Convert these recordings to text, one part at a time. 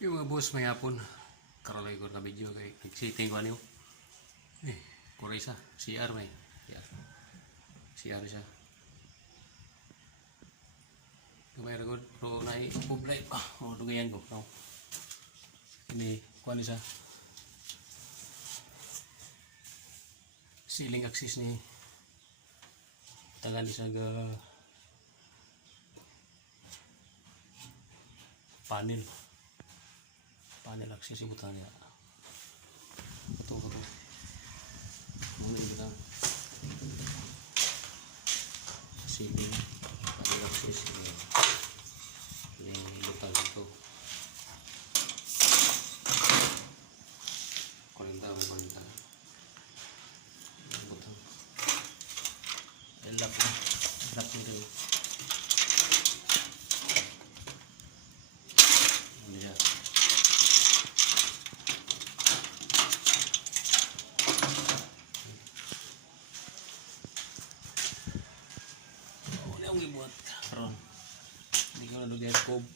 Yung mga boss may hapon, karoon lagi ko na video kay nag-sitting ko ano kore isa, CR may CR siya kumay ragod, pero nai-public dugayan ko no? Ini kuhan isa ceiling axis ni tangan isa ga panel axis ibutan niya ito muna ibutan ceiling panel axis ini ibutan ito 40 ibutan elap nito ini siya ang ibuat karon hindi ko na dugay scope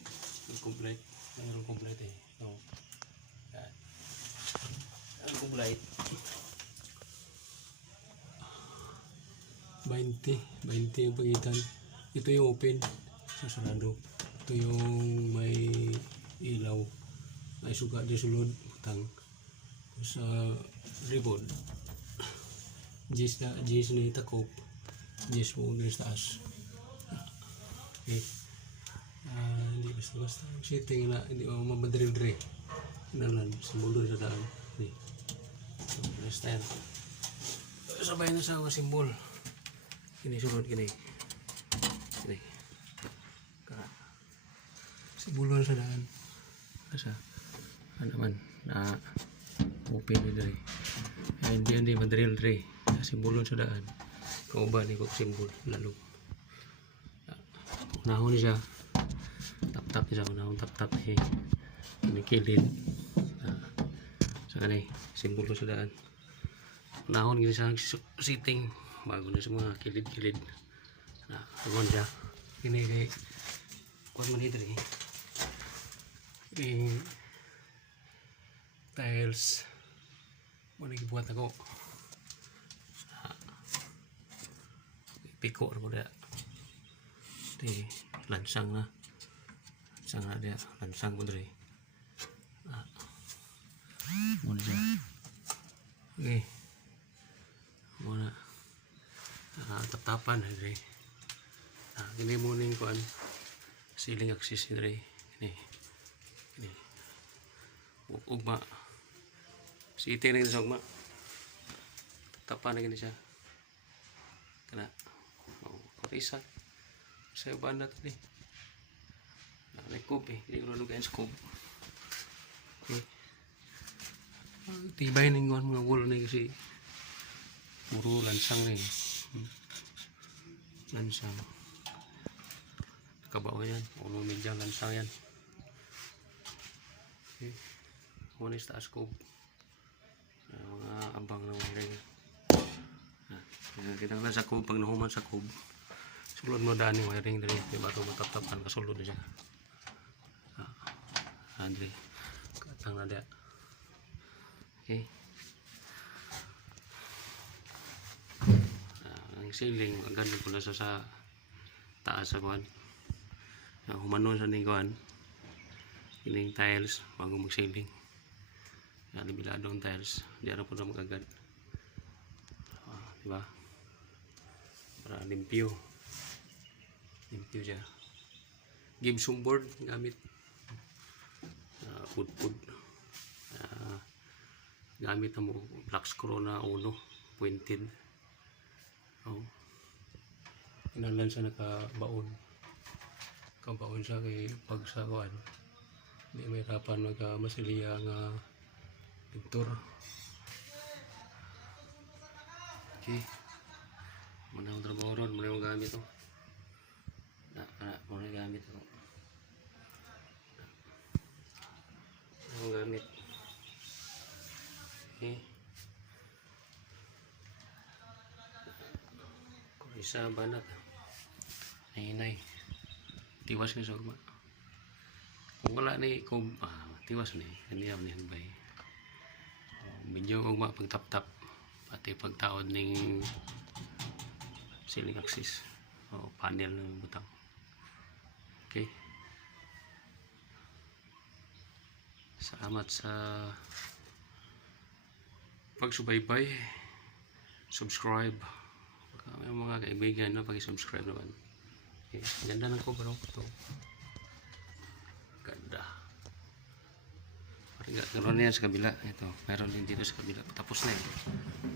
complete mayroon complete no yan ang complete 20 yung pagitan ito yung open sa sarado ito yung may ilaw may suka di sulod butang sa ribbon jis ni takop jis mo din sa taas. Okay. Hindi basta setting na hindi mo mamadre-dre nalan simbolo sa daan ni basta yan sabay na sa simbol ini sunod kini simbolo sa daan asa ano man na open na dre hindi madre-dre simbolo sa daan kauban ni ko simbol lalo nahon siya tap niya tap ini kilid sa kanay simbolo sa daan nahon gini sa sitting bago na sa mga kilid na nahon siya ini kay kuwan man dito tiles mo nagibuhat ako piko na mo dyan di lansang na dia lansang mo dyan muna siya okay muna tap-tapan dyan gini muna yung kuan ceiling axis dyan ini ugma siting na gini sa ugma tapan na gini siya kana isa sa banda tadi rekob hindi ko nalugayan sa kob okay tibay na yung mga wall na kasi puro lansang na lansang kabawa yan ulo medyang lansang yan okay muna sa taas kob mga abang na wiring kita lang sa kob pag nahuman sa kob sulod mo daan yung wiring dari diba ito matap-tapan kasulod na siya Andre katang na dia okay ang ceiling maganda pula sa taas sa kuhan humanon sa niguan ining tiles bago mag ceiling libilado ang tiles di ara po na magagad diba para limpyo siya gypsum board gamit food gamit mo Black Corona 1 pointed inalan siya nakabaon siya kay pag sa kuan hindi may hirapan magkamasiliya nga pintur okay muna yung trabaho ron muna yung gamit muna gamit ako gamit okay kung isa banat hinay tiwas nga sa ugma kung wala ni kung tiwas ni kaniyam ni hanbay. Medyo ugma pagtap-tap pati pagtaod ning ceiling axis o panel ng butang. Okay. Salamat sa pagsubaybay, subscribe. May mga kaibigan na pag-subscribe naman. Okay. Ganda ng cover ito. Ganda. Meron yan sa kabila. Ito. Meron din dito sa kabila. Tapos na eh.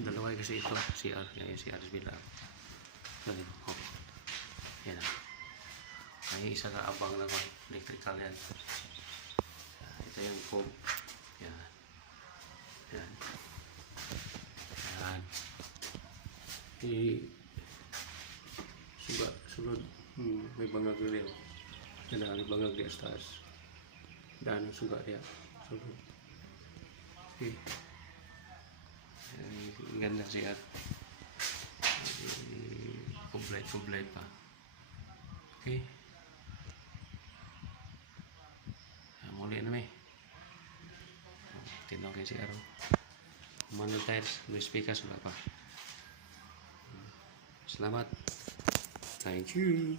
Dalawa kasi ito. CR. Yan yung CR sa kabila. Oh. Yan na. May isa ka abang na electrical yan. Ito yung fob. Yan. Yan. Yan. Sulod. May bangag rin. Yan na. May bangag rin sa taas. Daan ang suga rin. Sulod. Okay. Ganda siya. Complete pa. Okay. Muli na may. Tinaw kayo si Aro. Manong tires. May speakers wala pa. Salamat. Thank you.